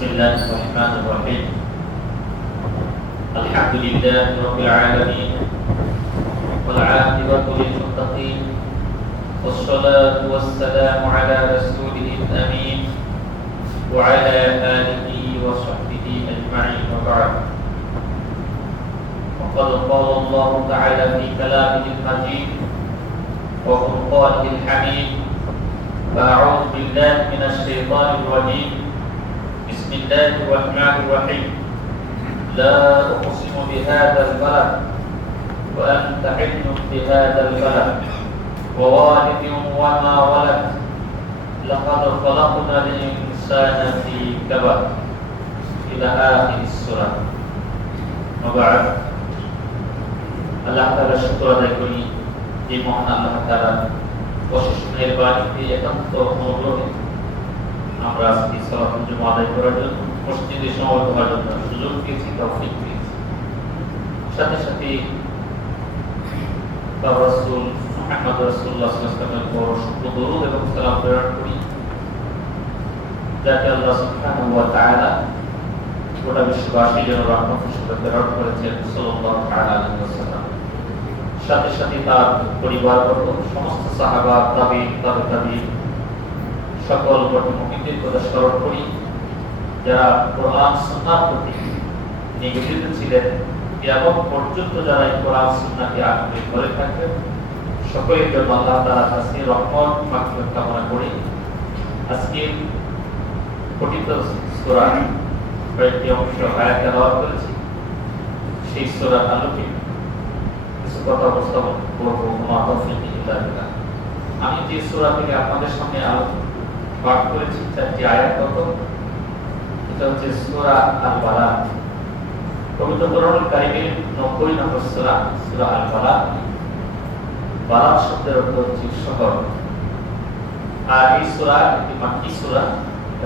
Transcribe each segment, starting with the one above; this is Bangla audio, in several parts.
بسم الله الرحمن الرحيم الحمد لله رب العالمين والعاقبة للمتقين والصلاة والسلام على رسوله الأمين وعلى آله وصحبه أجمعين وبعد وقد قال الله تعالى في كلامه المجيد وفرقانه الحميد فأعوذ بالله من الشيطان الرجيم بسم الله الرحمن الرحيم لا أقسم بهذا البلد وأنت حل بهذا البلد ووالد وما ولد لقد خلقنا الإنسان في كبد إلى آخر السورة وبعد الله تعالى شكر لكم যে মহান আল্লাহ তাআলা অশেষ মেহেরবানিতে একান্ত অনুগ্রহে আমরা আজকে সালাতুল জুমা আদায় করার জন্য মসজিদে সমবেত হওয়ার জন্য সুযোগ পেয়েছি, তৌফিক পেয়েছি। সাথে সাথে রাসূল মুহাম্মদ রাসূলুল্লাহ সাল্লাল্লাহু আলাইহি ওয়াসাল্লামের উপর অসংখ্য দরুদ এবং সালাম প্রেরণ করি, যাকে আল্লাহ সুবহানাহু ওয়া তাআলা গোটা বিশ্ববাসীর জন্য রহমত হিসেবে প্রেরণ করেছেন সাল্লাল্লাহু আলাইহি ওয়াসাল্লাম। সাথে সাথে তার পরিবারবর্গ, সমস্ত সাহাবা, তাবেঈন, সকল মুমিনদের কথা স্মরণ করি যারা কোরআন সুন্নাহর প্রতি নিবেদিত ছিলেন, কিয়ামত পর্যন্ত যারা এই কোরআন সুন্নাহকে আঁকড়ে ধরে থাকবেন, সকলের জন্য আল্লাহ তাআলার কাছে রহমত মাগফিরাত কামনা করি। আজকে পঠিত সূরা কয়েকটি অংশ আয়াত তেলাওয়াত করেছি, সেই সূরার আলোকে কথা উপস্থাপন করবো। আমি যে সূরা থেকে আপনাদের সামনে পাঠ করেছি চারটি আয়াত, এটা হচ্ছে সূরা আল-বালাদ। পবিত্র কোরআনুল কারীমের 90 নম্বর সূরা, সূরা আল-বালাদ। বালাদ শব্দের অর্থ হচ্ছে শহর। আর এই সূরা একটি মাক্কি সূরা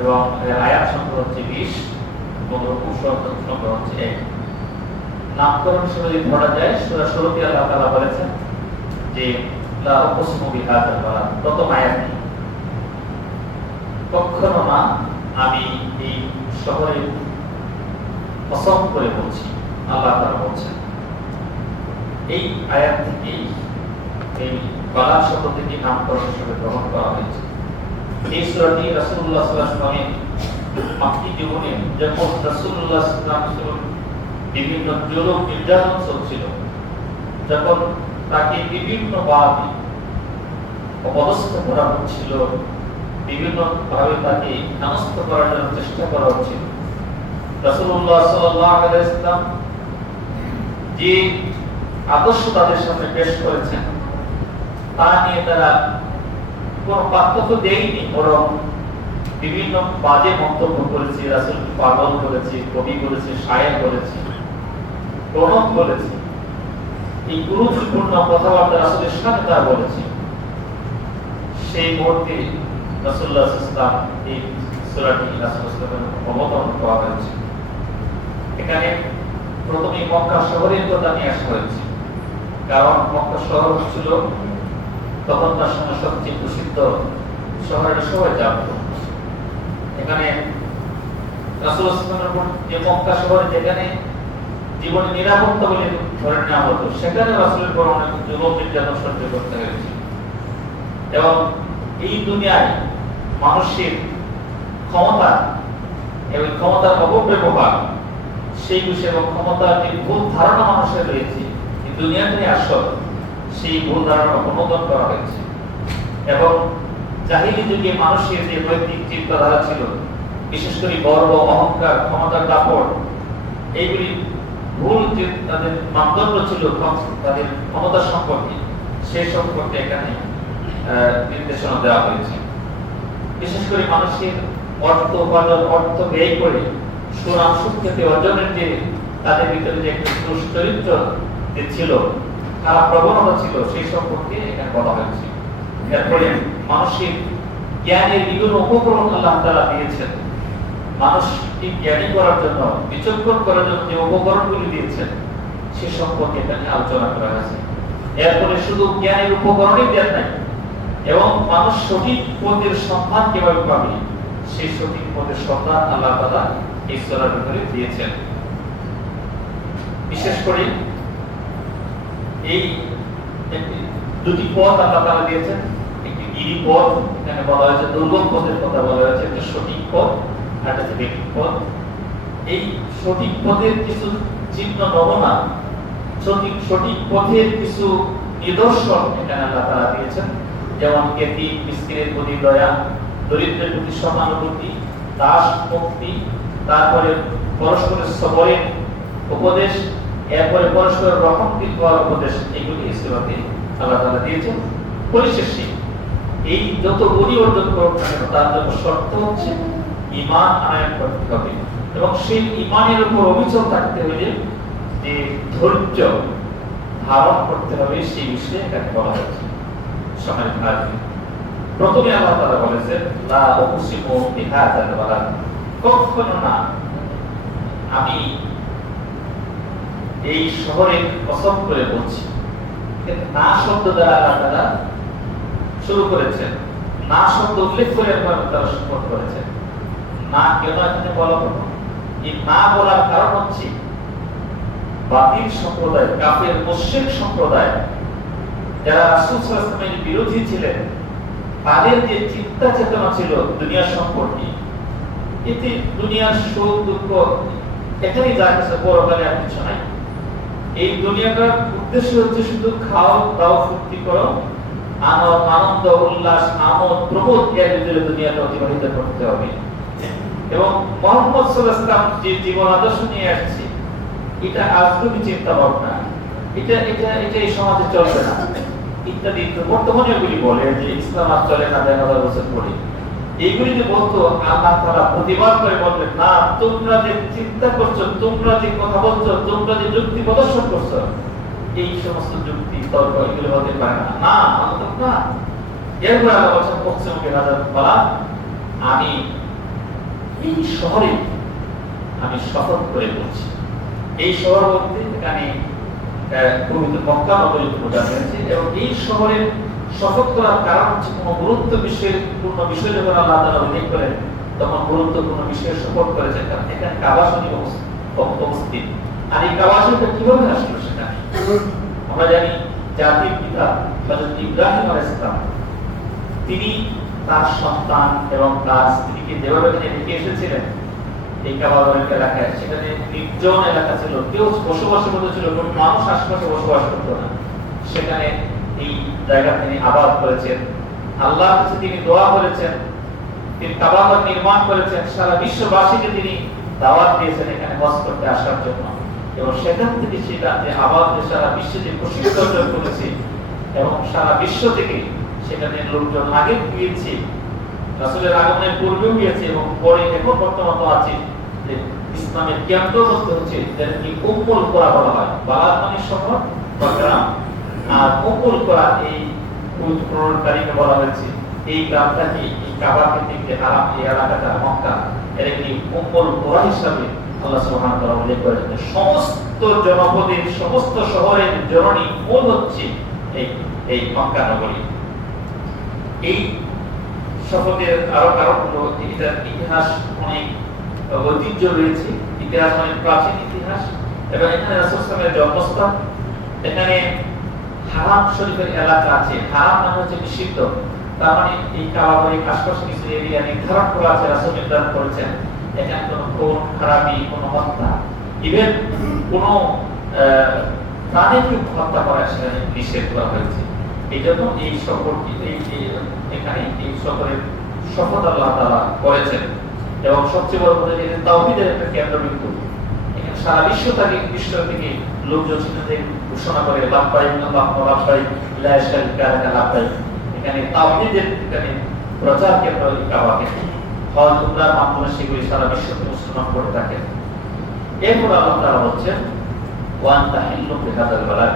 এবং আয়াত সংখ্যা হচ্ছে 20 এবং রুকু সংখ্যা হচ্ছে 1। নামকরণ হিসেবে যদি ধরা যায়, সূরা শুরুতে আল্লাহ তাআলা বলেছেন যে লা উকসিমু বিহাযাল বালাদ, প্রথম আয়াতে কখনো না আমি এই শহরে কসম করে বলছি, আল্লাহ তাআলা বলছেন। এই আয়াত থেকে এই বালাদ শব্দ থেকে নামকরণ হিসেবে গ্রহণ করা হয়েছে। এই সূরাটি রাসূলুল্লাহ সাল্লাল্লাহু আলাইহি ওয়াসাল্লামের মাক্কি জীবনে যখন রাসূলুল্লাহ সাল্লাল্লাহু আলাইহি ওয়াসাল্লাম বিভিন্ন জুলুম নির্যাতন চলছিল, যখন তাকে বিভিন্নভাবে অপদস্থ করা হচ্ছিল, বিভিন্নভাবে তাকে হেনস্থ করার জন্য চেষ্টা করা হচ্ছিল, রাসূলুল্লাহ সাল্লাল্লাহু আলাইহি ওয়াসাল্লাম যে আদর্শ তাদের সামনে পেশ করেছেন তা নিয়ে তারা কোনো পার্থক্য দেয়নি, বরং বিভিন্ন বাজে মন্তব্য করেছে। রাসূল পাগল বলেছে, কবি বলেছে, শায়ের বলেছে, প্রণব বলেছে, এই গুরুত্বপূর্ণ কথাবার্তা রাসূলের সাথে তারা বলেছে। সেই মুহূর্তে রাসূলুল্লাহ সাল্লাল্লাহু আলাইহি ওয়াসাল্লাম এই সূরাটি রাসূলের অবতরণ করা হয়েছে। এখানে প্রথমে মক্কা শহরের কথা নিয়ে আসা হয়েছে, কারণ মক্কা শহর ছিল তখনকার সময় সবচেয়ে প্রসিদ্ধ শহরের সবাই জানত। এখানে রাসূলুল্লাহ সাল্লাল্লাহু আলাইহি ওয়াসাল্লাম যে মক্কা শহরে যেখানে জীবনে নিরাপত্তা বলে ধরে নেওয়া হতো, সেখানে রাসূলের উপর অনেক জুলুম নির্যাতন সহ্য করতে হয়েছে। এবং এই দুনিয়ায় মানুষের ক্ষমতা এবং ক্ষমতার অপব্যবহার, সেই বিষয়ে এবং ক্ষমতার যে ভুল ধারণা মানুষের রয়েছে, এই দুনিয়াটাই আসল, সেই ভুল ধারণা অনুমোদন করা হয়েছে। এবং জাহিলি যুগে মানুষের যে নৈতিক চিন্তাধারা ছিল, বিশেষ করে গর্ব, অহংকার, ক্ষমতার দাপট, এইগুলি ভুল যে তাদের মানদণ্ড ছিল তাদের ক্ষমতা সম্পর্কে, সেই সম্পর্কে এখানে নির্দেশনা দেওয়া হয়েছে। বিশেষ করে মানুষের অর্থ উপার্জন, অর্থ ব্যয় করে সুনাম সুখ্যাতি অর্জনের যে তাদের ভিতরে যে একটা দুশ্চরিত্র যে ছিল, খারাপ প্রবণতা ছিল, সেই সম্পর্কে এখানে বলা হয়েছে। এরপরে মানুষের জ্ঞানের বিভিন্ন উপকরণ আল্লাহ তাআলা দিয়েছেন, মানুষকে জ্ঞানী করার জন্য, বিচক্ষণ করার জন্য যে উপকরণগুলি দিয়েছেন, সে সম্পর্কে এখানে আলোচনা করা হয়েছে। এরপরে শুধু জ্ঞানের উপকরণই দেন নাই, এবং মানুষ সঠিক পথের সন্ধান কিভাবে পাবে, সেই সঠিক পথের সন্ধান আল্লাহ তাআলা এই সূরার ভিতরে দিয়েছেন। বিশেষ করে এই দুটি পথ আল্লাহ তাআলা দিয়েছেন, একটি গিরি পথ, এখানে বলা হয়েছে দুর্গম পথের কথা বলা হয়েছে, একটা সঠিক পথ আর একটা বেঠিক পথ। এই সঠিক পথের কিছু চিহ্ন নমুনা, সঠিক পথের কিছু নিদর্শন এখানে আল্লাহ তাআলা দিয়েছেন, যেমন এতিম মিসকিনের প্রতি দয়া, দরিদ্রের প্রতি সহানুভূতি, দাস মুক্তি, তারপরে পরস্পরের সবরের উপদেশ, এরপরে পরস্পরের রহমতি হওয়ার উপদেশ, এগুলি এই সূরাতে আল্লাহ তাআলা দিয়েছেন। পরিশেষে এই যত গুণী অর্জন করুক না কেন তার জন্য শর্ত হচ্ছে ঈমান আনয়ন করতে হবে, এবং সেই ঈমানের উপর অবিচল থাকতে হলে যে ধৈর্য ধারণ করতে হবে সেই বিষয়ে এখানে বলা হয়েছে। সম্মানিত ভাই, প্রথমে আল্লাহ তাআলা বলেছেন লা উকসিমু বিহাযাল বালাদ, কখনো না আমি এই শহরে কসম করে বলছি। না শব্দ দ্বারা আল্লাহ তাআলা শুরু করেছেন, না শব্দ উল্লেখ করে আল্লাহ তাআলা শপথ করেছেন। না কেন এখানে বলা হলো? এই না বলার কারণ হচ্ছে বাতিল সম্প্রদায়, কাফের মুশরিক সম্প্রদায়, যারা রাসূল সাল্লাল্লাহু আলাইহি ওয়াসাল্লামের বিরোধী ছিলেন, তাদের যে চিন্তা চেতনা ছিল দুনিয়া সম্পর্কে, এতে দুনিয়ার সুখ দুঃখ এখানেই যা কিছু, পরকালে আর কিছু নাই। এই দুনিয়াটার উদ্দেশ্য হচ্ছে শুধু খাও দাও ফুর্তি করো, আনন্দ উল্লাস আমোদ প্রমোদ এর ভিতরে দুনিয়াটা অতিবাহিত করতে হবে। এবং মুহাম্মদ সাল্লাল্লাহু আলাইহি ওয়াসাল্লাম যে জীবন আদর্শ নিয়ে আসছে, এটা আজগুবি চিন্তা ভাবনা, এটা এই সমাজে চলবে না ইত্যাদি। বর্তমানে এগুলি বলে যে ইসলাম আর চলে না 1000 বছর পরে, এইগুলি যে বলতো আল্লাহ তাআলা প্রতিবাদ করে বলবেন না, তোমরা যে চিন্তা করছো, তোমরা যে কথা বলছো, তোমরা যে যুক্তি প্রদর্শন করছো, এই সমস্ত যুক্তি তর্ক এগুলো হতে পারে না। না আল্লাহ না, এরপর আল্লাহ বলেন উকসিমু বিহাযাল বালাদ, আমি এই শহরে আমি শপথ করে বলছি। এই শহর বলতে এখানে পবিত্র মক্কা নগরীকে বোঝানো হয়েছে, এবং এই শহরের শপথ করার কারণ হচ্ছে কোনো গুরুত্বপূর্ণ বিষয় যখন আল্লাহ তাআলা উল্লেখ করেন তখন গুরুত্বপূর্ণ বিষয়ের শপথ করেছেন, কারণ এখানে কাবা শরীফ অবস্থিত। আর এই কাবা শরীফটা কিভাবে আসলো সেটা আমরা জানি। জাতির পিতা হযরত ইব্রাহিম আলাইহিস সালাম, তিনি তার সন্তান এবং তার স্ত্রীকে যেভাবে রেখে এসেছিলেন এই কাবা শরীফ এলাকায়, সেখানে নির্জন এলাকা ছিল, কেউ বসবাসের মধ্যে ছিল, কোনো মানুষ আশেপাশে বসবাস করতো না। সেখানে এই জায়গা তিনি আবাদ করেছেন, আল্লাহর কাছে তিনি দোয়া করেছেন, তিনি কাবা ঘর নির্মাণ করেছেন, সারা বিশ্ববাসীকে তিনি দাওয়াত দিয়েছেন এখানে হজ করতে আসার জন্য। এবং সেখান থেকে সেটা যে আবাদ সারা বিশ্বে যে প্রসিদ্ধ অর্জন করেছে, এবং সারা বিশ্ব থেকে সেখানে লোকজন আগে গিয়েছে, রাসূলের আগমনের পূর্বেও গিয়েছে এবং পরে এখন বর্তমান তো আছে। যে ইসলামের কেন্দ্র বলতে হচ্ছে যেটাকে উম্মুল কুরা বলা হয়, বালাদ মানে শহর বা গ্রাম, আর উম্মুল কুরা এই প্রণয়নকারীকে বলা হয়েছে এই গ্রামটাকে, এই কাবা কেন্দ্রিক হারাম এই এলাকাটা মক্কা, এর একটি উম্মুল কুরা হিসাবে আল্লাহ সুবহানাহু ওয়া তাআলা উল্লেখ করেছেন। সমস্ত জনপদের সমস্ত শহরের জননী মূল হচ্ছে এই মক্কা নগরী। এই শপথের আরো কারণ হলো এটার ইতিহাস অনেক ঐতিহ্য রয়েছে, ইতিহাস অনেক প্রাচীন ইতিহাস, এবং এখানে রাসূল সাল্লাল্লাহু আলাইহি ওয়াসাল্লামের জন্মস্থান। এখানে হারাম শরীফের এলাকা আছে, হারাম মানে হচ্ছে নিষিদ্ধ, তার মানে এই কাবা ঘরের আশপাশে কিছু এরিয়া নির্ধারণ করা আছে, রাসূল নির্ধারণ করেছেন এখানে কোনো খুন খারাপি, কোনো হত্যা, ইভেন কোনো প্রাণীকে হত্যা করা সেখানে নিষেধ করা হয়েছে। এই জন্য এই সম্পর্কিত এখানে এই সকলের শপথ আল্লাহ তাআলা করেছেন। এবং সবচেয়ে বড় কথা যে তাওহীদের একটা কেন্দ্রবিন্দু, এখানে সারা বিশ্ব থেকে লোকজন সেখানে ঘোষণা করে লাব্বাইক আল্লাহুম্মা লাব্বাইক লা শারীকা লাকা লাব্বাইক। এখানে তাওহীদের এখানে প্রচার কেন্দ্র এই কাবাকে, হজ উমরার মাধ্যমে সেগুলি সারা বিশ্বতে মুসলমান করে থাকেন। এরপর আল্লাহ তাআলা বলছেন ওয়ান তাহিল্লু বিহাযাল বালাদ,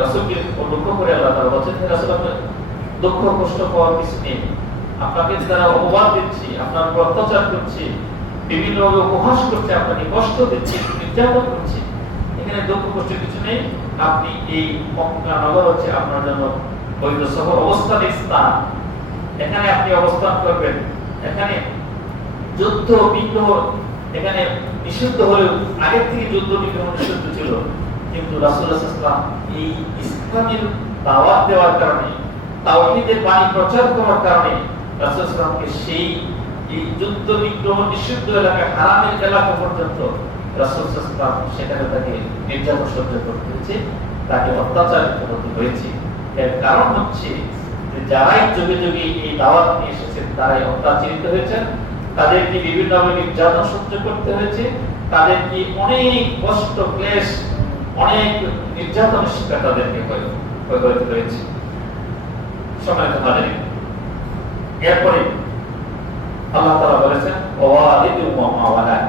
রাসূলকে লক্ষ্য করে আল্লাহ তাআলা বলছেন হে রাসূল, আপনি দুঃখ কষ্ট পাওয়ার কিছু নেই, আপনাকে যারা অপবাদ দিচ্ছে, আপনার উপর অত্যাচার করছে, বিভিন্ন উপহাস করছে, আপনাকে কষ্ট দিচ্ছে, নির্যাতন করছে, এখানে দুঃখ কষ্টের কিছু নেই। আপনি এই মক্কা নগর হচ্ছে আপনার জন্য বৈধ সফর অবস্থানের স্থান, এখানে আপনি অবস্থান করবেন। এখানে যুদ্ধ বিগ্রহ এখানে নিষিদ্ধ হলেও আগের থেকে যুদ্ধ বিগ্রহ নিষিদ্ধ ছিল, কিন্তু রাসূলুল্লাহ সাল্লাল্লাহু আলাইহি ওয়াসাল্লাম এই ইসলামের দাওয়াত দেওয়ার কারণে, তাওহীদের বাণী প্রচার করার কারণে রাসূলুল্লাহ সাল্লাল্লাহু আলাইহি ওয়াসাল্লামকে সেই এই যুদ্ধ বিগ্রহ নিষিদ্ধ এলাকা, হারামের এলাকা পর্যন্ত রাসূলুল্লাহ সাল্লাল্লাহু আলাইহি ওয়াসাল্লাম সেখানে তাকে নির্যাতন সহ্য করতে হয়েছে, তাকে অত্যাচারিত হতে হয়েছে। এর কারণ হচ্ছে যে যারাই যুগে যুগে এই দাওয়াত নিয়ে এসেছেন তারাই অত্যাচারিত হয়েছেন, তাদেরকে বিভিন্নভাবে নির্যাতন সহ্য করতে হয়েছে, তাদেরকে অনেক কষ্ট ক্লেশ, অনেক নির্যাতনের শিকার তাদেরকে হতে হয়েছে। সম্মানিত হাজিরিন, এরপরে আল্লাহ তাআলা বলেছেন ওয়ালিদু ওয়া মা ওয়ালাদ,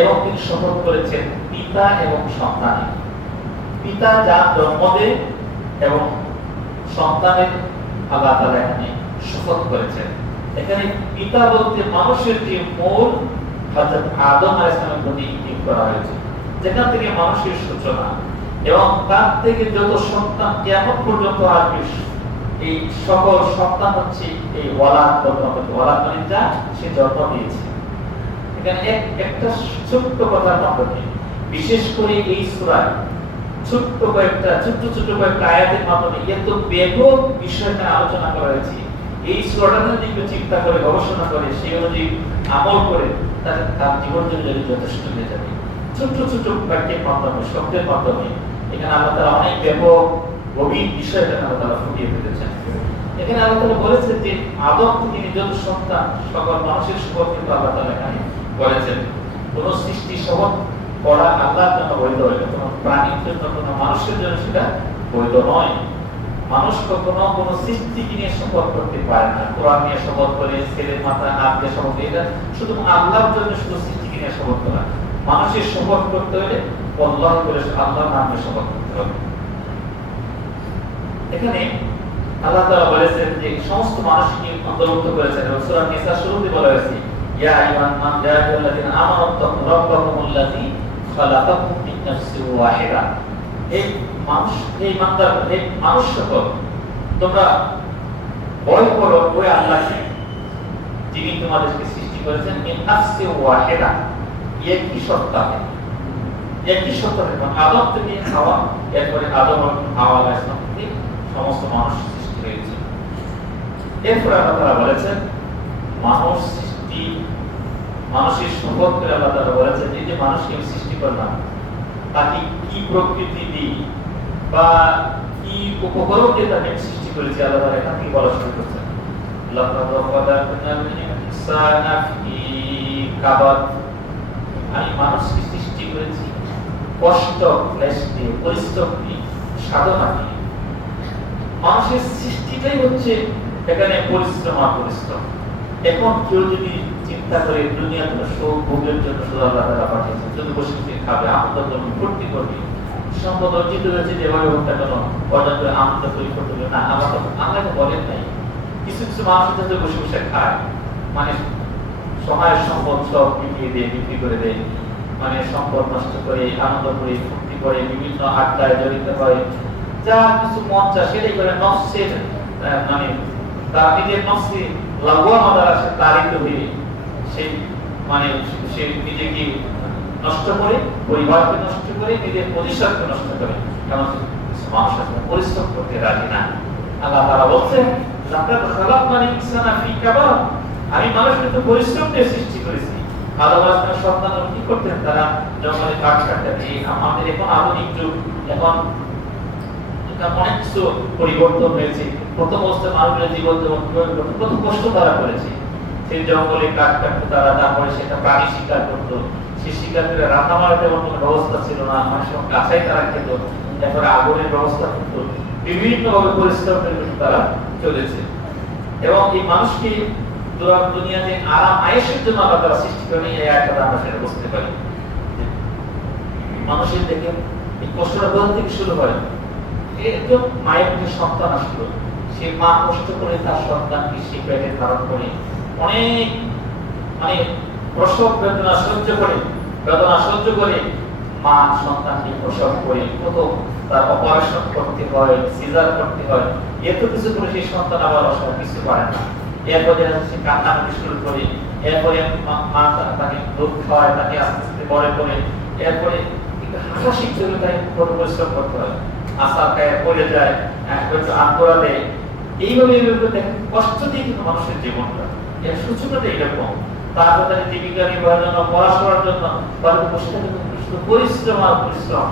এবং তিনি শপথ করেছেন পিতা এবং সন্তানে। পিতা যা জন্ম দেয় এবং সন্তানের আল্লাহ তাআলা এখানে শপথ করেছেন। এখানে পিতা বলতে মানুষের যে মূল হযরত আদম আলাইহিস সালামের প্রতি ইঙ্গিত করা হয়েছে, যেখান থেকে মানুষের সূচনা, এবং তার থেকে যত সন্তান কিয়ামত পর্যন্ত আসবে এই সকল সন্তান হচ্ছে এই ওয়ালাদ বর্ণনা। ওয়ালাদ মানে যা সে জন্ম দিয়েছে। এখানে একটা ছোট্ট কথার মাধ্যমে, বিশেষ করে এই সূরায় ছোট্ট কয়েকটা আয়াতের মাধ্যমে এত ব্যাপক বিষয়টা আলোচনা করা হয়েছে। এই সূরাটা যদি কেউ চিন্তা করে, গবেষণা করে, সেই অনুযায়ী আমল করে, তার জীবন জন্য যথেষ্ট হয়ে যাবে। ছোট্ট ছোট্ট বাক্যের মাধ্যমে, শব্দের মাধ্যমে এখানে আল্লাহ তাআলা অনেক ব্যাপক গভীর বিষয়টা আল্লাহ তাআলা ফুটিয়ে তুলেছেন। এখানে আল্লাহ তাআলা বলেছেন যে আদম থেকে যত সন্তান, সকল মানুষের শপথ কিন্তু আল্লাহ তাআলা এখানে বলেছেন। কোন সৃষ্টি শপথ করা আল্লাহর জন্য বৈধ, কোন প্রাণীর জন্য, কোন মানুষের জন্য সেটা বৈধ নয়। মানুষ কখনো কোন সৃষ্টিকে নিয়ে শপথ করতে পারে না। কোরআন নিয়ে শপথ করে, ছেলের মাথা হাত দিয়ে শপথ করে, এটা শুধু আল্লাহর জন্য শুধু সৃষ্টিকে নিয়ে শপথ করা। মানুষের শপথ করতে হলে আল্লাহ বলে আল্লাহর নামে শপথ করতে হবে। এখানে আল্লাহ তাআলা বলেছেন যে সমস্ত মানুষকে অন্তর্ভুক্ত করেছেন, এবং সূরা নিসা শুরুতে বলা হয়েছে ইয়া আইয়ুহান নাস ইয়া আইয়ুহাল্লাযীনা আমানু রাব্বাকুমুল্লাযী খালাকাকুম মিন নাফসিন ওয়াহিদা। এই মানুষ, এই বান্দা, এই মানুষ সকল, তোমরা ভয় করো ওই আল্লাহকে যিনি তোমাদেরকে সৃষ্টি করেছেন মিন নাফসিন ওয়াহিদা, একই সত্তা, একই সত্তা থেকে আদম থেকে হাওয়া, এরপরে আদম এবং হাওয়া আলাইহিস সালাম থেকে সমস্ত মানুষ সৃষ্টি হয়েছে। এরপরে আল্লাহ তাআলা বলেছেন মানুষ সৃষ্টি, মানুষের শপথ করে আল্লাহ তাআলা বলেছেন যে মানুষকে সৃষ্টি করলাম, তাকে কি প্রকৃতি দিয়ে বা কি উপকরণ দিয়ে তাকে সৃষ্টি করেছে, আল্লাহ তাআলা এখান থেকে বলা শুরু করছেন লাকাদ খালাকনাল ইনসানা ফি কাবাদ। আমি মানুষকে সৃষ্টি করেছি কষ্ট, ক্লেশ দিয়ে, পরিশ্রম দিয়ে, সাধনা দিয়ে। মানুষের সৃষ্টিটাই হচ্ছে এখানে পরিশ্রম আর পরিশ্রম। এখন কেউ যদি চিন্তা করে দুনিয়াতে সুখ ভোগের জন্য শুধু আল্লাহ তাআলা পাঠিয়েছেন, শুধু বসে বসে খাবে, আনন্দ করবে, ফুর্তি করবে, সম্পদ অর্জিত হয়েছে যেভাবে হোক না কেন অর্জন করে আনন্দ তৈরি করতে হবে, না, আল্লাহ তো বলেন নাই। কিছু কিছু মানুষ যাতে বসে বসে খায়, মানে সময়ের সম্পদ সব বিক্রি করে দেয়, মানে সম্পদ নষ্ট করে, আনন্দ করে, ফুর্তি করে, বিভিন্ন আড্ডায় জড়িত হয়, যা কিছু মন চায় সেটাই করে, নফসের মানে তার নিজের নফসে লাগোয়া মাদার আছে তারিত হয়ে সেই মানে সে নিজেকে নষ্ট করে, পরিবারকে নষ্ট করে, নিজের পজিশনকে নষ্ট করে। কারণ মানুষ আসলে পরিশ্রম করতে রাজি না। আল্লাহ তাআলা বলছেন লাকাদ খালাকনাল ইনসানা ফি কাবাদ, আমি মানুষকে তো পরিশ্রম দিয়ে সৃষ্টি করেছি। আদম আলাইহিস সালামের সন্তানরা কি করতেন? তারা জঙ্গলে কাঠ কাটতেন। আমাদের এখন আধুনিক যুগ, এখন অনেক কিছু পরিবর্তন হয়েছে। প্রথম অবস্থায় মানুষের জীবন যেমন কত কষ্ট তারা করেছে, সেই জঙ্গলে কাঠ কাটতো তারা, তারপরে সেটা প্রাণী শিকার করতো, সেই শিকার করে রান্না বান্নার তেমন কোনো ব্যবস্থা ছিল না, অনেক সময় কাঁচাই তারা খেত, তারপরে আগুনের ব্যবস্থা করতো, বিভিন্নভাবে পরিশ্রম করে তারা চলেছে। এবং এই মানুষকে দুনিয়াতে আরাম আয়েশের জন্য আল্লাহ তাআলা সৃষ্টি করেন, এই আয়াতটা আমরা সেটা বুঝতে পারি। মানুষের দেখে এই কষ্টটা কোথা থেকে শুরু হয়? একজন মায়ের যে সন্তান আসলো, সে মা কষ্ট করে তার সন্তানকে সে পেটে ধারণ করে অনেক মানে প্রসব বেদনা সহ্য করে মা সন্তানকে প্রসব করে, কত তার অপারেশন করতে হয়, সিজার করতে হয়, এত কিছু করে সেই সন্তান আবার অসহায় কিছু পারে না। এরপরে সে কান্নাকাটি শুরু করে, এরপরে মা তাকে দুধ খাওয়ায়, তাকে আস্তে আস্তে বড় করে, এরপরে একটু হাঁটা শিখতে হলে তাই কত পরিশ্রম করতে হয়, আসার গায়ে পড়ে যায়, একটু আন্দোলা দেয়, এইভাবে দেখেন কষ্ট দিয়ে কিন্তু মানুষের জীবনটা এর সূচনাটা এরকম। তারপর তাকে জীবিকা নির্বাহের জন্য, পড়াশোনার জন্য তাদের বসে থাকে শুধু পরিশ্রম আর পরিশ্রম।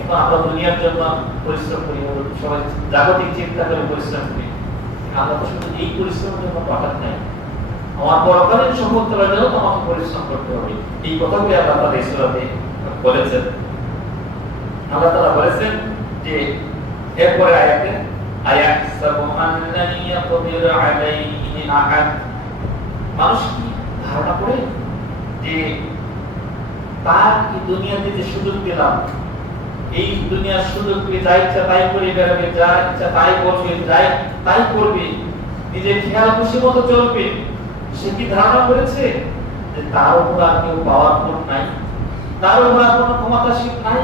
এখন আমরা দুনিয়ার জন্য পরিশ্রম করি, সবাই জাগতিক চিন্তা করে পরিশ্রম করি, আমরা তো শুধু এই পরিশ্রমের জন্য পাঠান নাই, আমার পরকালীন সম্পদ করার জন্য তোমাকে পরিশ্রম করতে হবে। এই কথাগুলি আল্লাহ তাআলা এই সূরাতে বলেছেন। আল্লাহ তাআলা বলেছেন যে এরপরে আয়াতে আয়াহসাবু আন্নান ইয়াকদির আলাইহি আহাদ, মানুষ কি ধারণা করে যে তার এই দুনিয়াতে যে সুযোগ দিলাম, এই দুনিয়ার সুযোগ পেয়ে যা ইচ্ছা তাই করে বেড়াবে, যা ইচ্ছা তাই বলবে, যাই তাই করবে, নিজের খেয়াল খুশি মতো চলবে, সে কি ধারণা করেছে যে তার উপর আর কেউ পাওয়ারফুল নাই, তার উপর আর কোনো ক্ষমতাশীল নাই?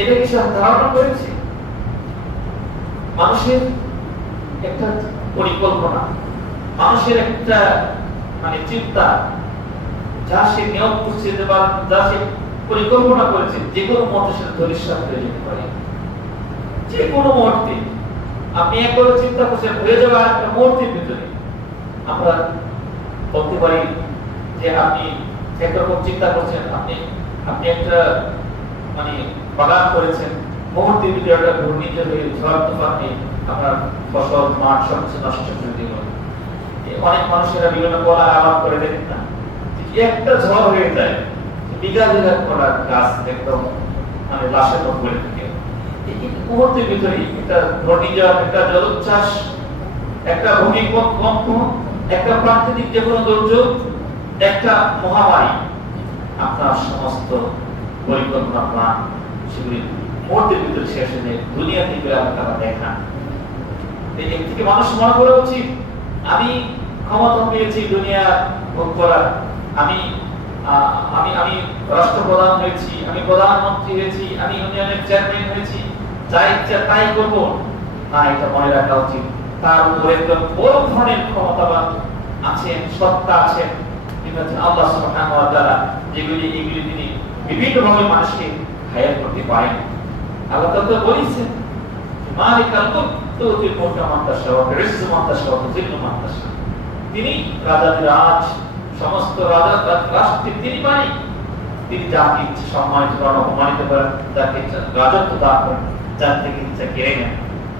এটা কি সে ধারণা করেছে? মানুষের একটা পরিকল্পনা, মানুষের একটা চিন্তা, যা সে নিয়োগ করছে বা যা সে পরিকল্পনা করেছে, যে কোনো মুহূর্তে সেটা ধরিষ্ঠা হয়ে যেতে পারে, যে কোনো মুহূর্তে। আপনি একবার চিন্তা করছেন, হয়ে যাবে আর একটা মুহূর্তের ভিতরে। আমরা বলতে পারি যে আপনি একরকম চিন্তা করছেন, আপনি একটা বাগান করেছেন, মুহূর্তের ভিতরে একটা ঘূর্ণিঝড় হয়ে ঝড় তুফানে আপনার ফসল মাঠ সবকিছু নষ্ট করে দিল। অনেক মানুষেরা বিভিন্ন কলা আবাদ করে দেখেন না, একটা ঝড় হয়ে যায়, বিঘা বিঘা কলা গাছ একদম লাশের মতো পড়ে থাকে। এই মুহূর্তের ভিতরে একটা ঘূর্ণিঝড়, একটা জলোচ্ছ্বাস, একটা ভূমিকম্প, একটা প্রাকৃতিক যে কোনো দুর্যোগ, একটা মহামারী, আপনার সমস্ত পরিকল্পনা প্ল্যান সেগুলি মুহূর্তের ভিতরে শেষ হয়ে যায়। দুনিয়া থেকে আপনারা দেখান, এই দিক থেকে মানুষ মনে করা উচিত আমি ক্ষমতা পেয়েছি দুনিয়া ভোগ করার, আমি আমি আমি রাষ্ট্রপ্রধান হয়েছি, আমি প্রধানমন্ত্রী হয়েছি, আমি ইউনিয়নের চেয়ারম্যান হয়েছি, যা ইচ্ছা তাই করব না। এটা মনে রাখা উচিত তার উপরে একজন বড় ধরনের ক্ষমতাবান আছেন, সত্তা আছেন, তিনি হচ্ছেন আল্লাহ সুবহানাহু ওয়া তাআলা, যেগুলি তিনি বিভিন্নভাবে মানুষকে ঘায়েল করতে পারেন। আল্লাহ তাআলা বলেছেন মালিকাল মুলক তুতিল মুলকা মান তাশা ওয়া তুইজ্জু মান তাশা ওয়া তুযিল্লু মান তাশা। তিনি রাজ, সমস্ত রাষ্ট্র তিনি মালিক, তিনি যাকে ইচ্ছে সম্মানিত করেন, অপমানিত করেন, যাকে ইচ্ছা রাজত্ব দান করেন, যার থেকে ইচ্ছা কেড়ে নেন।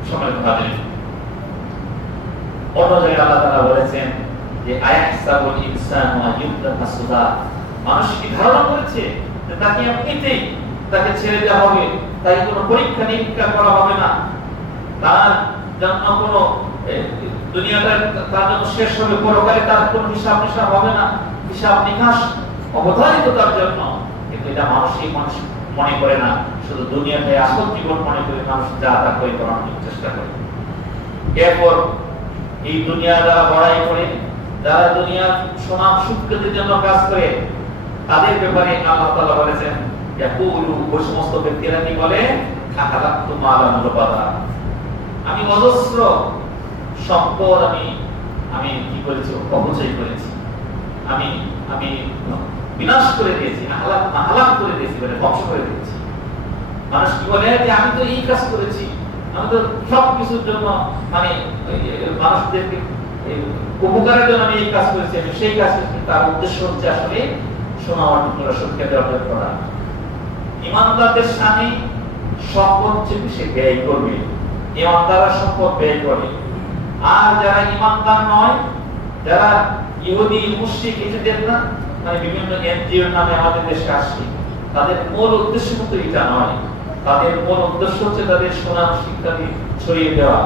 সম্মানিত হাজিরিন, অন্য জায়গায় আল্লাহ তাআলা বলেছেন যে আয়াহসাবুল ইনসানু আইয়ুতরাকা সুদা, মানুষ কি ধারণা করেছে যে তাকে এমনিতেই তাকে ছেড়ে দেওয়া হবে, তাকে কোনো পরীক্ষা নিরীক্ষা করা হবে না, তার জন্য কোনো দুনিয়াটা তার জন্য শেষ হবে, পরকালে তার কোনো হিসাব নিকাশ হবে না, হিসাব নিকাশ অবধারিত তার জন্য। কিন্তু এটা মানুষ মনে করে না, শুধু দুনিয়াতে আসল জীবন মনে করে মানুষ যা তা করে করানোর চেষ্টা করে। এরপর এই দুনিয়া যারা বড়াই করে, যারা দুনিয়ার সুনাম সুখ্যাতির জন্য কাজ করে, তাদের ব্যাপারে আল্লাহ তাআলা বলেছেন ইয়াকুলু, ওই সমস্ত ব্যক্তিরা কি বলে, খালাকতু মালান রুবাদা, আমি অজস্র সম্পদ আমি কি করেছি, অপচয় করেছি, আমি বিনাশ করে দিয়েছি, হালাক করে দিয়েছি, ধ্বংস করে দিয়েছি। মানুষ কি বলে যে আমি তো এই কাজ করেছি, আমি তো সব কিছুর জন্য মানুষদেরকে উপকারের জন্য আমি এই কাজ করেছি, আমি সেই কাজ করেছি। তার উদ্দেশ্য হচ্ছে আসলে সুনাম সুখ্যাতি অর্জন করা। ইমানদারদের সামনে সম্পদ সে ব্যয় করবে, ইমানদাররা সম্পদ ব্যয় করে। আর যারা ইমানদার নয়, যারা ইহুদি মুশরিক এদের না, বিভিন্ন এনজিওর নামে আমাদের দেশে আসছে, তাদের মূল উদ্দেশ্য কিন্তু এটা নয়। তাদের মূল উদ্দেশ্য হচ্ছে তাদের সুনাম শিক্ষাকে ছড়িয়ে দেওয়া।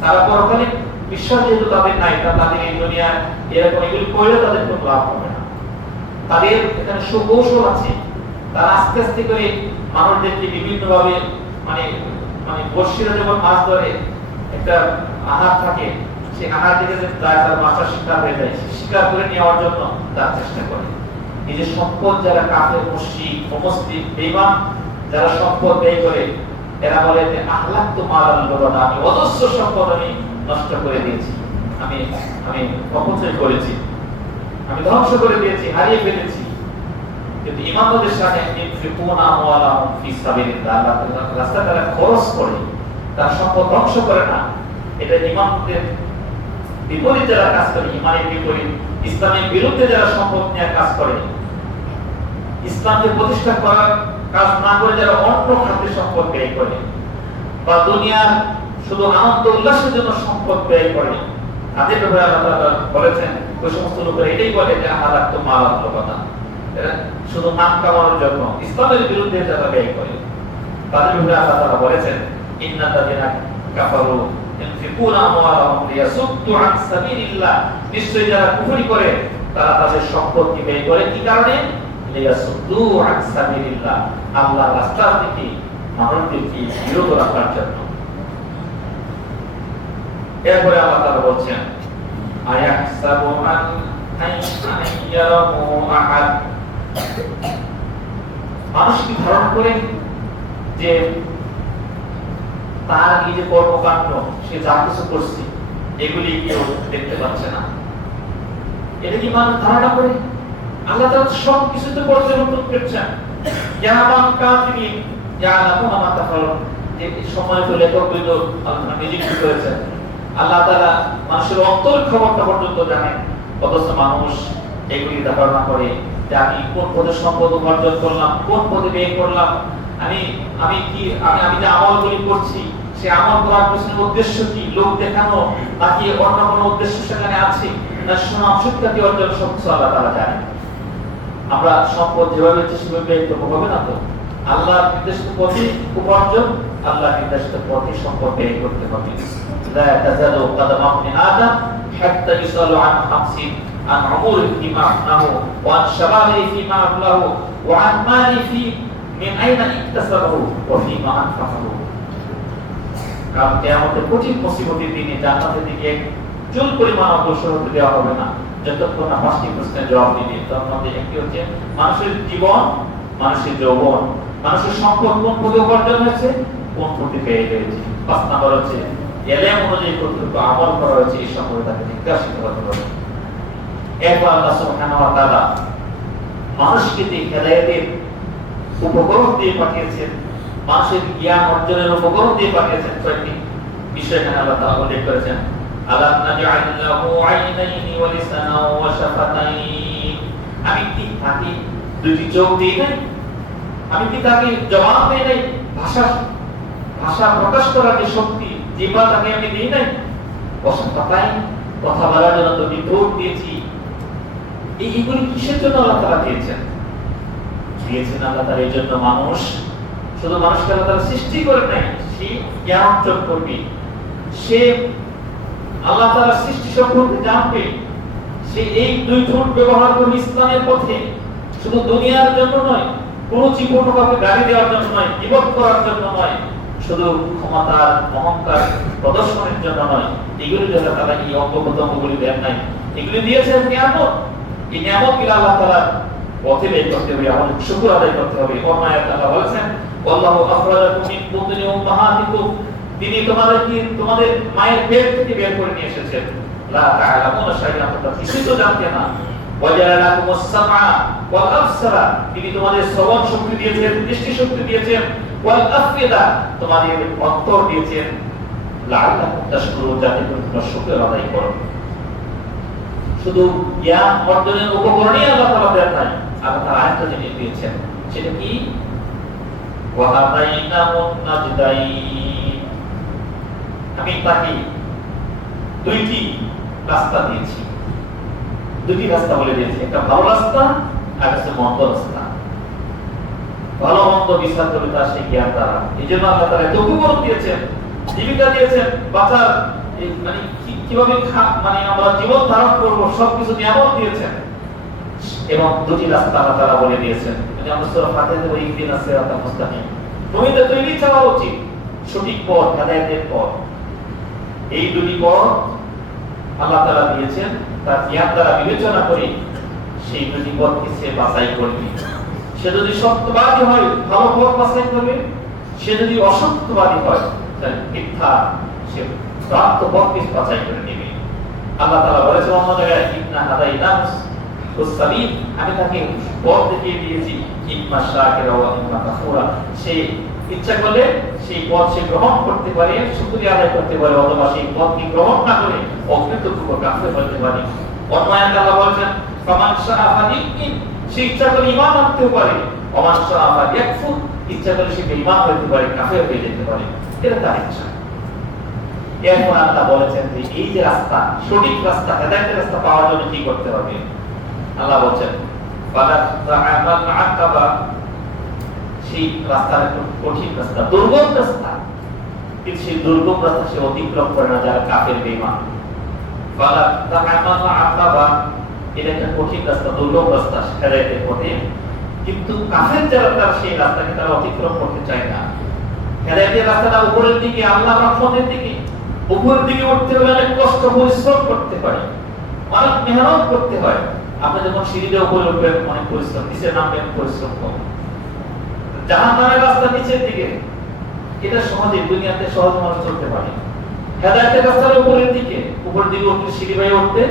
তারা পরকালে বিশ্বাস যেহেতু তাদের নাই, তাদের এই দুনিয়া এরকম এগুলি করলে তাদের কোনো লাভ হবে না। তাদের এখানে সুকৌশল আছে, তারা আস্তে আস্তে করে মানুষদেরকে বিভিন্নভাবে বর্ষিরা যেমন মাছ ধরে, একটা আহার থাকে, সেই আহার থেকে যায় তার মাছটা শিকার হয়ে যায়, শিকার করে নেওয়ার জন্য তার চেষ্টা করে। এই যে সম্পদ যারা কাফের, মুশরিক, মুসলিম, বেঈমান যারা সম্পদ ব্যয় করে, এরা বলে যে আহলাকতু মালান রুবাদা, আমি অজস্র সম্পদ আমি নষ্ট করে দিয়েছি। আমি আমি অপচয় করেছি, আমি ধ্বংস করে দিয়েছি, হারিয়ে ফেলেছি। কিন্তু ইমানদারদের সাথে ইনফিকুনা আমওয়ালাহুম ফি সাবিলিল্লাহ, আল্লাহ রাস্তায় তারা খরচ করে, তার সম্পদ ধ্বংস করে না। এটা ইমানদের বিপরীত যারা কাজ করে, ইমানের বিপরীত, ইসলামের বিরুদ্ধে যারা সম্পদ নিয়ে কাজ করে, ইসলামকে প্রতিষ্ঠা করার কাজ না করে যারা অন্য খাতে সম্পদ ব্যয় করে, বা দুনিয়ার শুধু আনন্দ উল্লাসের জন্য সম্পদ ব্যয় করে, তাদের ব্যাপারে আল্লাহ তাআলা বলেছেন ওই সমস্ত লোকেরা এটাই বলে যে হালাক তো মাল কথা, এরা শুধু নাম কামানোর জন্য ইসলামের বিরুদ্ধে যারা ব্যয় করে, তাদের ব্যাপারে আল্লাহ তাআলা বলেছেন ইন্নাল্লাযিনা কাফারু ইনফিকুনা আমওয়ালাহুম লিয়াসুদ্দু আন সাবিলিল্লাহ, নিশ্চয়ই যারা কুফরি করে তারা তাদের সম্পদকে ব্যয় করে কি কারণে? লিয়াসুদ্দু আন সাবিলিল্লাহ, আল্লাহর রাস্তা থেকে মানুষদেরকে বিরত রাখার জন্য। এরপরে আল্লাহ তাআলা বলছেন আয়াহসাবু আন ইয়ারাহু আহাদ, মানুষ কি ধারণা করে যে তার এই যে কর্মকাণ্ড, সে যা কিছু করছে এগুলি কেউ দেখতে পাচ্ছে না? এটা কি মানুষ ধারণা করে? আল্লাহ তাআলা সব কিছুতে পর্যবেক্ষণ করছেন। ইয়ামান কাতিবিন ইয়ালামুনা মা তাফআলুন, যে সময় তো লেখকগুলো আল্লাহ নিযুক্ত করেছেন। আল্লাহ তাআলা মানুষের অন্তর খবরটা পর্যন্ত জানেন, অথচ মানুষ এগুলি ধারণা করে যে আমি কোন পদে সম্পদ উপার্জন করলাম, কোন পদে ব্যয় করলাম, আমি যে আমলগুলি করছি সে আমল করার পিছনে উদ্দেশ্য কি? লোক দেখানো নাকি অন্য কোনো উদ্দেশ্য সেখানে আছে, না সুনাম সুখ্যাতি অর্জন? সব কিছু আল্লাহ তাআলা জানেন। আমরা সম্পদ যেভাবে ইচ্ছে সেভাবে ব্যয় করবো, হবে না তো। আল্লাহর নির্দেশিত পথে উপার্জন, আল্লাহর নির্দেশিত পথে সম্পদ ব্যয় করতে হবে। লা তাযালু কাদামা ইবনি আদম হাত্তা ইউসালু আন খামসিন, আন উমুরিহি ফিমা আফনাহু ওয়া আন শাবাবিহি ফিমা আবলাহু ওয়া আন মালিহি মিন আইনা ইকতাসাবাহু ওয়া ফিমা আনফাকাহু। কাল কিয়ামতের কঠিন মুসিবতের দিনে জান্নাতের দিকে চুল পরিমাণ অগ্রসর হতে দেওয়া হবে না যতক্ষণ না 5টি প্রশ্নের জবাব দিবে। তার মধ্যে একটি হচ্ছে মানুষের জীবন, মানুষের যৌবন, মানুষের সম্পদ কোন পথে উপার্জন হয়েছে, কোন পথে ব্যয় হয়েছে। 5 নাম্বার হচ্ছে এলেম অনুযায়ী কতটুকু আমল করা হয়েছে, এই সম্পর্কে তাকে জিজ্ঞাসিত হতে হবে। এরপর আল্লাহ সুবহানাহু ওয়া তাআলা মানুষকে যে হেদায়েতের উপকরণ দিয়ে পাঠিয়েছেন, মানুষের জ্ঞান অর্জনের উপকরণ দিয়ে পাঠিয়েছেন, কয়েকটি বিষয় এখানে আল্লাহ তাআলা উল্লেখ করেছেন। আলাম নাজআল লাহু আইনাইনি ওয়া লিসানাও ওয়া শাফাতাইন, আমি কি তাকে দুটি চোখ দিই নাই? আমি কি তাকে জবান দেই নাই? ভাষা প্রকাশ করার যে শক্তি, জিহ্বা তাকে আমি দিই নাই? ওয়া শাফাতাইন, কথা বলার জন্য দুটি ঠোঁট দিয়েছি। এইগুলি কিসের জন্য আল্লাহ তাআলা দিয়েছেন? দিয়েছেন আল্লাহ তাআলা এই জন্য মানুষ, শুধু মানুষকে আল্লাহ তাআলা সৃষ্টি করে নাই, সে জ্ঞান অর্জন করবে, সে আল্লাহ তাআলার সৃষ্টি সম্পর্কে জানবে, সে এই দুই ঠোঁট ব্যবহার করবে ইসলামের পথে, শুধু দুনিয়ার জন্য নয়, কোন চিপটকাকে গালি দেওয়ার জন্য নয়, গীবত করার জন্য নয়, শুধু ক্ষমতার অহংকার প্রদর্শনের জন্য নয়। এগুলি আল্লাহ তাআলা এই অঙ্গপ্রত্যঙ্গগুলি দেন নাই, এগুলি দিয়েছেন নিয়ামত। এই নিয়ামতগুলো আল্লাহ তাআলার পথে ব্যয় করতে হবে, আমাদের শুকর আদায় করতে হবে। অন্য আয়াতে আল্লাহ বলেছেন আল্লাহু আখরাজাকুম মিন বুতুনি উম্মাহাতিকুম, তিনি তোমাদেরকে তোমাদের মায়ের পেট থেকে বের করে নিয়ে এসেছেন। লা তাআলামুনা শাইআন, তোমরা কিছুই তো জানতে না। ওয়াজালা লাকুমুস সামআ ওয়াল আবসারা, তিনি তোমাদের শ্রবণ শক্তি দিয়েছেন, দৃষ্টি শক্তি দিয়েছেন। ওয়াল আফইদা, তোমাদের অন্তর দিয়েছেন। লাআল্লাকুম তাশকুরুন, যাতে করে তোমরা শুকর আদায় করো। শুধু জ্ঞান অর্জনের উপকরণই আল্লাহ তাআলা দেন নাই, আল্লাহ তাআলা আরেকটা জিনিস দিয়েছেন, সেটা কি? ওয়া হাদাইনাহুন নাজদাইন, আমি তাকে দুইটি রাস্তা দিয়েছি, দুটি রাস্তা বলে দিয়েছি, একটা ভালো রাস্তা আর একটা মন্দ রাস্তা। ভালো মন্দ বিচার করবে তার সেই জ্ঞান দ্বারা। এই জন্য আল্লাহ তাআলা এত উপকরণ দিয়েছেন, জীবিকা দিয়েছেন, বাঁচার মানে কিভাবে মানে আমরা জীবন ধারণ করবো, সবকিছু নিয়ামত দিয়েছেন। এবং দুটি রাস্তা আল্লাহ তাআলা বলে দিয়েছেন, মানে আমরা সূরা ফাতিহাতে বলি ইহদিনাস সিরাতাল মুস্তাকিম, তুমি তো তৈরি চাওয়া উচিত সঠিক পথ, হেদায়েতের পথ। এই দুটি পথ আল্লাহ তাআলা দিয়েছেন, তার জ্ঞান দ্বারা বিবেচনা করে সেই দুটি পথকে সে বাছাই করবে। সে যদি সত্যবাদী হয় ভালো পথ বাছাই করবে, সে যদি অসত্যবাদী হয় মিথ্যা, সে ভ্রান্ত পথকে বাছাই করে নেবে। আল্লাহ তাআলা বলেছেন অন্য জায়গায় ইন্না হাদাইনাস সাবিল, আমি তাকে পথ দেখিয়ে দিয়েছি, ইম্মা শাকিরা ওয়া ইম্মা কাফুরা, সে ইচ্ছা করলে সেই পথ সে গ্রহণ করতে পারে, শুকরিয়া আদায় করতে পারে, অথবা সেই পথকে গ্রহণ না করে অকৃতজ্ঞ কাফের হতে পারে। অন্য আয়াতে আল্লাহ বলেছেন ফামান শাআ ফালিউমিন, সে ইচ্ছা করলে ঈমান আনতে পারে, ওমান শাআ ফালিয়াকফুর, ইচ্ছা করলে সে বেঈমান হতে পারে, কাফের হয়ে যেতে পারে, এটা তার ইচ্ছা। এরপর আল্লাহ বলেছেন যে এই যে রাস্তা, সঠিক রাস্তা, হেদায়েতের রাস্তা পাওয়ার জন্য কি করতে হবে? আল্লাহ বলেন ফালা তা'আমাল আকাবা, সেই রাস্তার একটু কঠিন রাস্তা, দুর্গম রাস্তা, কিন্তু সেই দুর্গম রাস্তা সে অতিক্রম করে না যারা কাফের বেঈমান। ফালা তা'আমাল আকাবা, এটা একটা কঠিন রাস্তা, দুর্গম রাস্তা হেদায়েতের পথে, কিন্তু কাফের যারা তারা সেই রাস্তাকে তারা অতিক্রম করতে চায় না। হেদায়েতের রাস্তাটা উপরের দিকে, আল্লাহর রহমতের দিকে, উপরের দিকে উঠতে হলে অনেক কষ্ট পরিশ্রম করতে পারে, অনেক মেহনত করতে হয়। আপনি যখন সিঁড়িতে উপরে উঠবেন অনেক পরিশ্রম, নিচে নামবেন পরিশ্রম কম। জাহান্নামের রাস্তা নিচের দিকে, এটা সহজে দুনিয়াতে সহজ মানুষ চলতে পারে। হেদায়েতের রাস্তার উপরের দিকে উঠতে সিঁড়ি বেয়ে উঠতে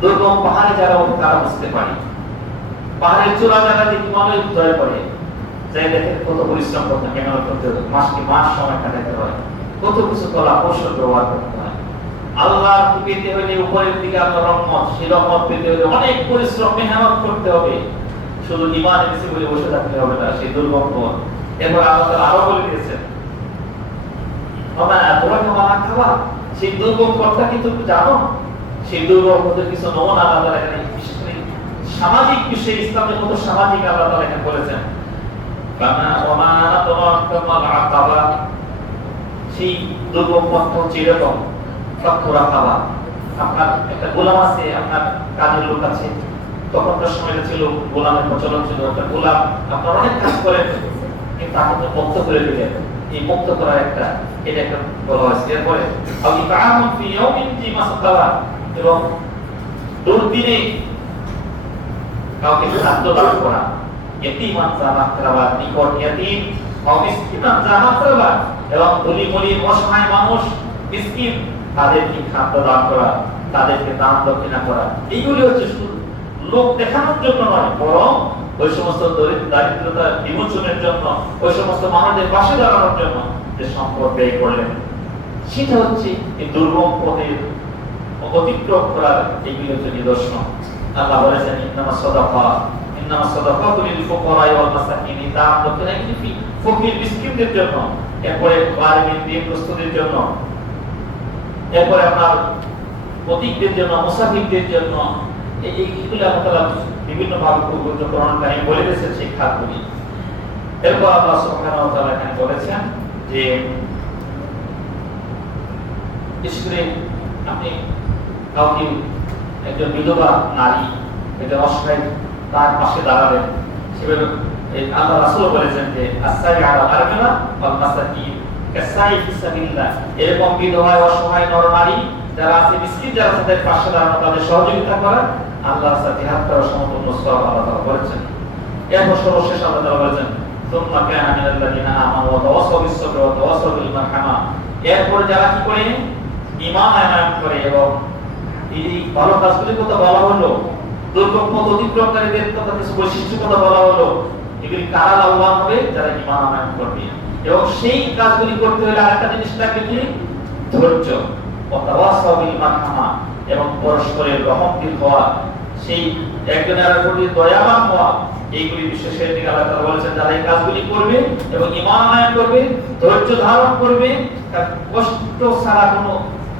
দুর্গম পাহাড়ে যারা ওঠে তারা বুঝতে পারে। পাহাড়ের চূড়া জায়গা থেকে মানুষ জয় করে, যাই দেখেন কত পরিশ্রম করতে, মেহনত করতে হয়, মাস সময় কাটাতে হয়, কত কিছু কলা কৌশল ব্যবহার করতে হয়। আল্লাহর পেতে হলে উপরের দিকে আল্লাহর রহমত, সেই রহমত পেতে হলে অনেক পরিশ্রম মেহনত করতে হবে। শুধু ঈমান এনেছে বলে বসে থাকতে হবে না, সেই দুর্গম পথ। এরপর আল্লাহ তাআলা আরো বলে দিয়েছেন তোমরা মানা খাবা, সেই দুর্গম পথটা কিন্তু জানো, সেই দুর্গম পথের কিছু নমুনা আল্লাহ তাআলা এখানে বিশেষ করে সামাজিক বিষয়ে, ইসলামের মতো সামাজিক আল্লাহ তাআলা এখানে বলেছেন আকাবা, সেই দুর্গম পথ হচ্ছে এরকম। খাবা, আপনার একটা গোলাম আছে, আপনার কাজের লোক আছে, তখনকার সময়টা ছিল গোলামের প্রচলন ছিল, একটা গোলাম আপনার অনেক কাজ করেন কিন্তু তাকে তো মুক্ত করে দিলেন, এই মুক্ত করার একটা, এটা একটা বলা হয়েছে। এরপরে এবং দুর্দিনে কাউকে খাদ্য দান করা, ইয়তীমান যা মাত্রাবা, নিকট ইয়তীম ও মিসকিনান যা মাত্রাবা, এবং ধনী অসহায় মানুষ মিসকিন তাদেরকে খাদ্য দান করা, তাদেরকে দান দক্ষিণা করা, এইগুলি হচ্ছে শুধু লোক দেখানোর জন্য নয়, বরং ওই সমস্ত দারিদ্রতা বিমোচনের জন্য, ওই সমস্ত মানুষদের পাশে দাঁড়ানোর জন্য যে সম্পদ ব্যয় করলেন, সেটা হচ্ছে এই দুর্গম পথের অতিক্রম করার, এইগুলি হচ্ছে নিদর্শন। আল্লাহ বলেছেন ইন্নামাস সাদাকাতু লিল ফুকারা ওয়াল মাসাকিন, দান দক্ষিণা এগুলি ফকির মিসকিনদের জন্য, এরপরে গরিব দিয়ে প্রস্তুতির জন্য, এরপরে আপনার প্রতীকদের জন্য, মুসাফিরদের জন্য, এইগুলো আল্লাহ তাআলা বিভিন্ন ভাবে কোরআন কারিমে বলে দিয়েছেন সেই খাতগুলি। এরপর আল্লাহ সুবহানাহু ওয়া তাআলা এখানে বলেছেন যে বিশেষ করে আপনি কাউকে, একজন বিধবা নারী, একজন অসহায়, তার পাশে দাঁড়াবেন, সেভাবে আল্লাহ রাসূল বলেছেন যে আসসাই আলা আরমিনা ওয়াল মাসাকিন কাসাই ফি সাবিলিল্লাহ, এরকম বিধবা অসহায় নর নারী যারা আছে, মিসকিন যারা আছে, তাদের পাশে দাঁড়ানো, তাদের সহযোগিতা করা, আল্লাহর সাথে জিহাদ করার সমতুল্য সওয়াব আল্লাহ তাআলা বলেছেন। এরপর সর্বশেষ আল্লাহ তাআলা বলেছেন সুম্মা কানা মিনাল্লাযিনা আমানু ওয়া তাওয়াসাউ বিস-সাবরি ওয়া তাওয়াসাউ বিল মারহামা, এরপর যারা কি করে ঈমান আনয়ন করে, এবং এই ভালো কাজগুলির কথা বলা হলো, দুর্গম পথ অতিক্রমকারীদের কথা কিছু বৈশিষ্ট্যের কথা বলা হলো, এগুলি কারা লাভবান হবে? যারা ঈমান আনয়ন করবে। এবং সেই কাজগুলি করতে হলে আরেকটা জিনিস লাগবে কি? ধৈর্য, ওয়া তাওয়াসাউ বিল মারহামা, এবং পরস্পরের রহমশীল হওয়া, সেই একজনের প্রতি দয়াবান হওয়া, এইগুলি বিশেষের দিকে আল্লাহ তাআলা বলেছেন যারা এই কাজগুলি করবে এবং ঈমান আনয়ন করবে, ধৈর্য ধারণ করবে, তার কষ্ট ছাড়া কোনো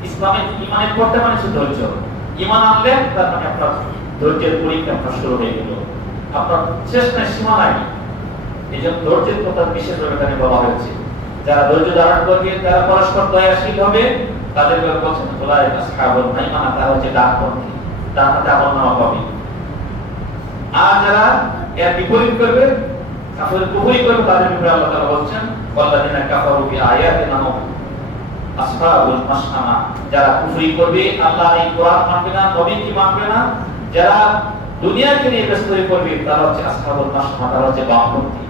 ইসলামের ঈমানের পথটা মানে ধৈর্য। ঈমান আনলেন তার মানে আপনার ধৈর্যের পরীক্ষা আপনার শুরু হয়ে গেল, আপনার শেষ নাই, সীমা নাই। এই জন্য ধৈর্যের কথা বিশেষভাবে এখানে বলা হয়েছে। যারা ধৈর্য ধারণ করবে, যারা পরস্পর দয়াশীল হবে, তাদের ব্যাপারে বলছেন উলাইকা আসহাবুল মাইমানা, তারা হচ্ছে ডানপন্থী, ডান হাতে আমলনামা পাবে। আর যারা এর বিপরীত করবে, কাফের কুফরি করবে, তাদের ব্যাপারে আল্লাহ তাআলা বলছেন ওয়াল্লাযিনা কাফারু বিআয়াতিনা হুম আসহাবুল মাশআমা, যারা কুফরি করবে, আল্লাহর এই কোরআন মানবে না, নবীকে মানবে না, যারা দুনিয়াকে নিয়ে ব্যস্ত হয়ে পড়বে, তারা হচ্ছে আসহাবুল মাশআমা, তারা হচ্ছে বামপন্থী।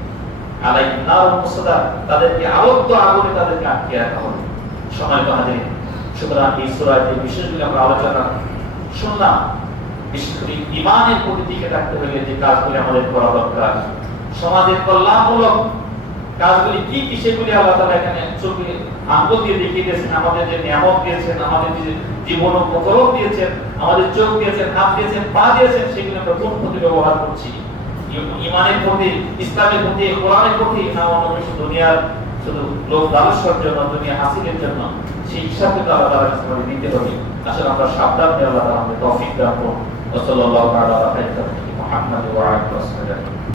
আলাইহিম নারুন মুসাদা, তাদেরকে আবদ্ধ আগুনে তাদেরকে আটকে রাখা হবে। সময় তো হাজির, সুতরাং এই সূরার যে বিষয়গুলো আমরা আলোচনা শুনলাম বিশেষ করে ইমানের প্রতি টিকে থাকতে হলে যে কাজগুলি আমাদের করা দরকার, সমাজের কল্যাণমূলক কাজগুলি কি কি সেগুলি আল্লাহ তাআলা এখানে চোখে আঙ্গুল দিয়ে দেখিয়ে দিয়েছেন। আমাদের যে নিয়ামত দিয়েছেন, আমাদের যে জীবন উপকরণ দিয়েছেন, আমাদের চোখ দিয়েছেন, হাত দিয়েছেন, পা দিয়েছেন, সেগুলো আমরা কোন পথে ব্যবহার করছি? ইমানের প্রতি, ইসলামের প্রতি, কোরআনের প্রতি, না অন্য কিছু দুনিয়ার শুধু লোক লালসার জন্য, দুনিয়া হাসিলের জন্য? সেই হিসাবে তো আল্লাহ তাআলার কাছে আমাদের দিতে হবে। আসলে আমরা সাবধান হয়ে আল্লাহ তাআলা আমাদের তৌফিক দান করুন। ওয়া সাল্লাল্লাহু আলা মুহাম্মাদ ওয়া আলিহি ওয়া সাহবিহি।